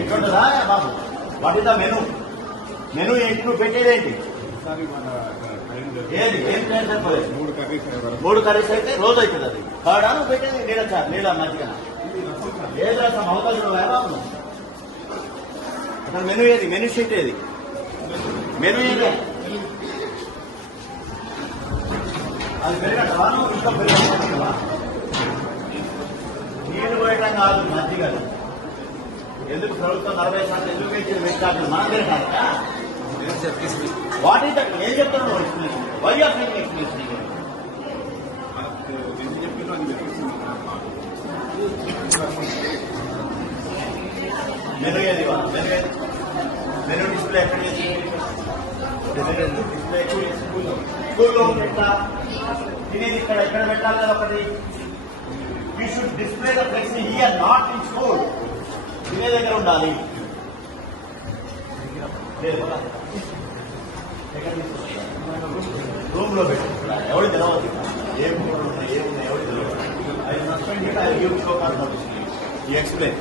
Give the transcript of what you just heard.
ఎట్లుంటుందా బాబు? What is the menu? Menu ఏంటి? నువ్వు పెట్టేదేంటి? ఏది ఏం ప్లాన్ సరిపోలేదు? 3 కర్రీస్ అయితే రోజు అవుతుంది. అది కాడా నువ్వు పెట్టేది? నీళ్ళ మధ్యన ఏది రసం అవకాశం బాబు? అసలు మెను ఏది? మెను షీట్ ఏది? మెను ఏది? అది పెరగటవా? నువ్వు ఇంకా పెరగవా? నీళ్లు పోయటం కాదు, మధ్యగలు. ఎందుకు ప్రభుత్వం 40% ఎందుకు పెంచింది? పెట్టాలి మనం తిరగాక. What is that? ఏం చెప్తున్నావు explanation? Why are making explanation? Menu ఏది? మెను డిస్ప్లే ఎక్కడ చేసి? డిస్ప్లే స్కూల్లో పెట్టా. తినేది ఇక్కడ ఎక్కడ పెట్టాలి కదా ఒకటి. You should display the flexi here, not in school. తినే దగ్గర ఉండాలి. రూమ్ లో పెట్టి ఎవరు తెలవద్దు. ఏమున్నాయి ఏమున్నాయి ఎవరు తెలియదు. I suspend it. I give show call notice. You explain.